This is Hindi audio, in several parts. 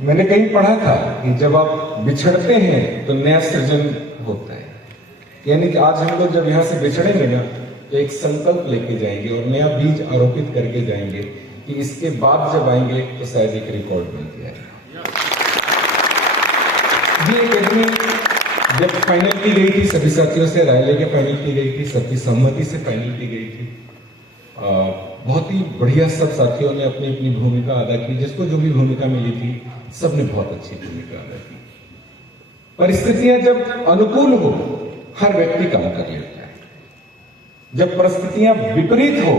मैंने कहीं पढ़ा था कि जब आप बिछड़ते हैं तो नया सृजन होता है। यानी कि आज हम लोग जब यहाँ से बिछड़ेंगे ना तो एक संकल्प लेके जाएंगे और नया बीज आरोपित करके जाएंगे कि इसके बाद जब आएंगे तो शायद एक रिकॉर्ड बन के आएगा। ये एकेडमी जब फाइनल की गई थी, सभी साथियों से राय लेके फाइनल की गई थी, सबकी सहमति से फाइनल की गई थी। बहुत ही बढ़िया सब साथियों ने अपनी अपनी भूमिका अदा की। जिसको जो भी भूमिका मिली थी सबने बहुत अच्छी भूमिका अदा की। परिस्थितियां जब अनुकूल हो हर व्यक्ति काम कर लेता है। जब परिस्थितियां विपरीत हो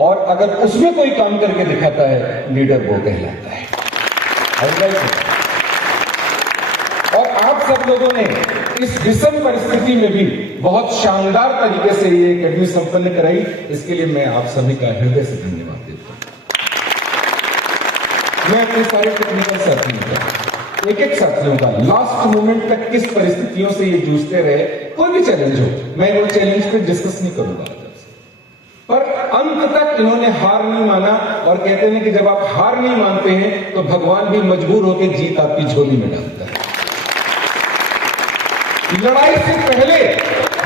और अगर उसमें कोई काम करके दिखाता है, लीडर वो कहलाता है। और आप सब लोगों ने इस विषम परिस्थिति में भी बहुत शानदार तरीके से ये एकेडमी संपन्न कराई। इसके लिए मैं आप सभी का हृदय से धन्यवाद देता हूं। मैं अपने सारे टेक्निकल साथियों का, एक एक साथियों का लास्ट मोमेंट तक किस परिस्थितियों से ये जूझते रहे, कोई भी चैलेंज हो, मैं वो चैलेंज पे डिस्कस नहीं करूंगा, पर अंत तक इन्होंने हार नहीं माना। और कहते हैं कि जब आप हार नहीं मानते हैं तो भगवान भी मजबूर होकर जीत आपकी झोली में डालता है। लड़ाई से पहले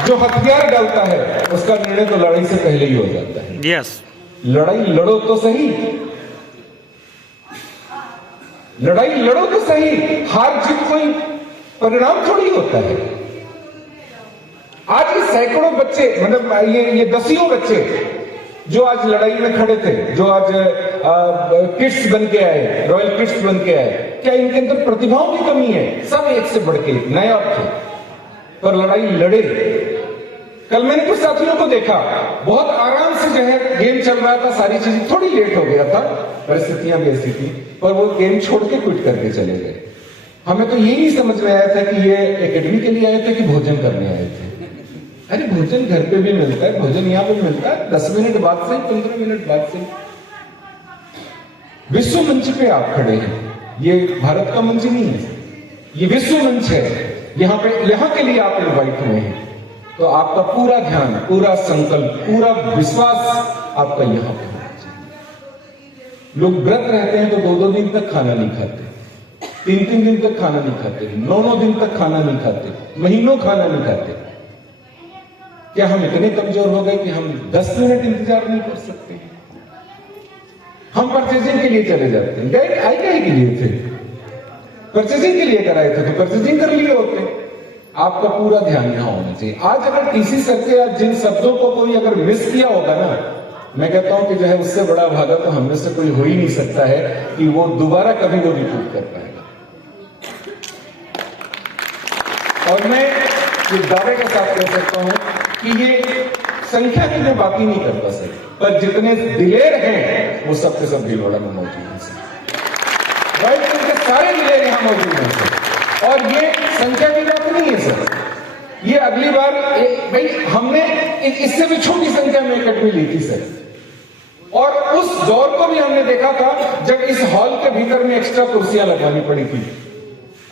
जो हथियार डालता है उसका निर्णय तो लड़ाई से पहले ही हो जाता है। यस, लड़ाई लड़ो तो सही, लड़ाई लड़ो तो सही, हार जीत कोई परिणाम थोड़ी होता है। आज ये सैकड़ों बच्चे, मतलब ये दसियों बच्चे जो आज लड़ाई में खड़े थे, जो आज किड्स बन के आए, रॉयल किड्स बन के आए, क्या इनके अंदर प्रतिभाओं की कमी है? सब एक से बढ़ के नायाब थे, पर लड़ाई लड़े। कल मैंने कुछ साथियों को देखा, बहुत आराम से जो है गेम चल रहा था, सारी चीजें, थोड़ी लेट हो गया था, परिस्थितियां भी ऐसी थी, पर वो गेम छोड़ के क्विट करके चले गए। हमें तो यही नहीं समझ में आया था कि ये एकेडमी के लिए आए थे कि भोजन करने आए थे। अरे भोजन घर पे भी मिलता है, भोजन यहां पे मिलता है, 10 मिनट बाद से, 15 मिनट बाद से। विश्व मंच पे आप खड़े हैं, ये भारत का मंच नहीं है, ये विश्व मंच है। यहाँ पे, यहाँ के लिए आप इनवाइट हुए हैं, तो आपका पूरा ध्यान, पूरा संकल्प, पूरा विश्वास आपका यहाँ पे होना चाहिए। लोग व्रत रहते हैं तो 2-2 दिन तक खाना नहीं खाते, 3-3 दिन तक खाना नहीं खाते, 9-9 दिन तक खाना नहीं खाते, महीनों खाना नहीं खाते। क्या हम इतने कमजोर हो गए कि हम 10 मिनट इंतजार नहीं कर सकते? हम परचेजिंग के लिए चले जाते हैं। गए आई काहे के लिए थे? परचेजिंग के लिए कराए थे तो परचेजिंग कर लिए होते। आपका पूरा ध्यान यहां होना चाहिए। आज अगर टीसी सर के आज जिन शब्दों को कोई अगर मिस किया होगा ना, मैं कहता हूं कि जो है उससे बड़ा भागा तो हम में से कोई हो ही नहीं सकता है कि वो दोबारा कभी वो रिपीट कर पाएगा। और मैं ये दावे के साथ कह सकता हूं कि ये संख्या की मैं बात ही नहीं करता सर, पर जितने दिलेर हैं वो सबके सब भीलवाड़ा में मौजूद हैं सर। सारे दिलेर यहां मौजूद हैं सर। और ये संख्या की बात नहीं है सर, ये अगली बार भाई हमने इससे भी छोटी संख्या में एकेडमी ली थी सर। और उस दौर को भी हमने देखा था जब इस हॉल के भीतर में एक्स्ट्रा कुर्सियां लगवानी पड़ी थी।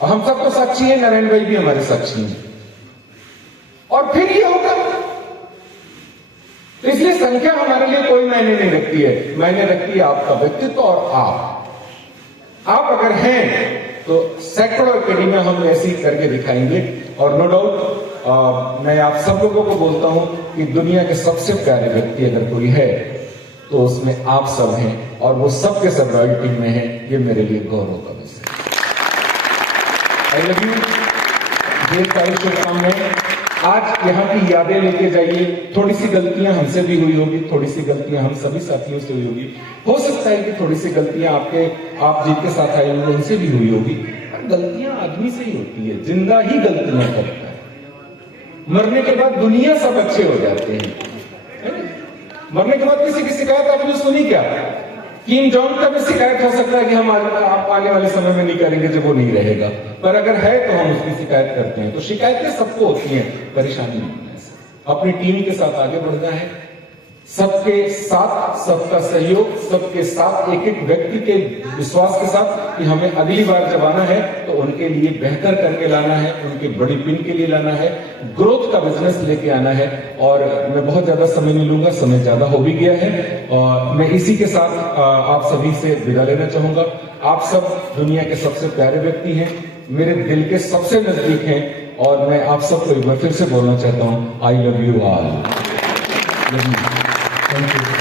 और हम सब तो साक्षी हैं, नारायण भाई भी हमारे साक्षी हैं। और फिर ये होगा, तो इसलिए संख्या हमारे लिए कोई मायने नहीं रखती है, मायने रखती है आपका व्यक्तित्व। और आप अगर हैं तो सैकड़ों एकेडमी हम ऐसे ही करके दिखाएंगे। और नो डाउट मैं आप सब लोगों को बोलता हूं कि दुनिया के सबसे प्यारे व्यक्ति अगर कोई है तो उसमें आप सब हैं, और वो सब के सब रॉयल टीम में हैं। ये मेरे लिए गौरव का विषय है। आई लव यू, ढेर सारी शुभकामनाएं। आज यहाँ की यादें लेके जाइए। थोड़ी सी गलतियां हमसे भी हुई होगी, थोड़ी सी गलतियां हम सभी साथियों से हुई होगी। हो सकता है कि थोड़ी सी गलतियां आप जिनके साथ आए होंगे उनसे भी हुई होगी, पर गलतियां आदमी से ही होती है, जिंदा ही गलतियां करता है। मरने के बाद दुनिया सब अच्छे हो जाते हैं। मरने के बाद किसी की शिकायत आपने सुनी क्या? किम जॉन्ग का भी शिकायत हो सकता है कि हम आने वाले समय में नहीं करेंगे जब वो नहीं रहेगा, पर अगर है तो हम उसकी शिकायत करते हैं। तो शिकायतें सबको होती हैं, परेशानी नहीं है। अपनी टीम के साथ आगे बढ़ना है, सबके साथ सबका सहयोग, सबके साथ एक एक व्यक्ति के विश्वास के साथ कि हमें अगली बार जब आना है तो उनके लिए बेहतर करके लाना है, उनके बड़ी पिन के लिए लाना है, ग्रोथ का बिजनेस लेके आना है। और मैं बहुत ज्यादा समय नहीं लूंगा, समय ज्यादा हो भी गया है और मैं इसी के साथ आप सभी से विदा लेना चाहूंगा। आप सब दुनिया के सबसे प्यारे व्यक्ति हैं, मेरे दिल के सबसे नजदीक हैं और मैं आप सबको एक बार फिर से बोलना चाहता हूं, I love you all. Thank you.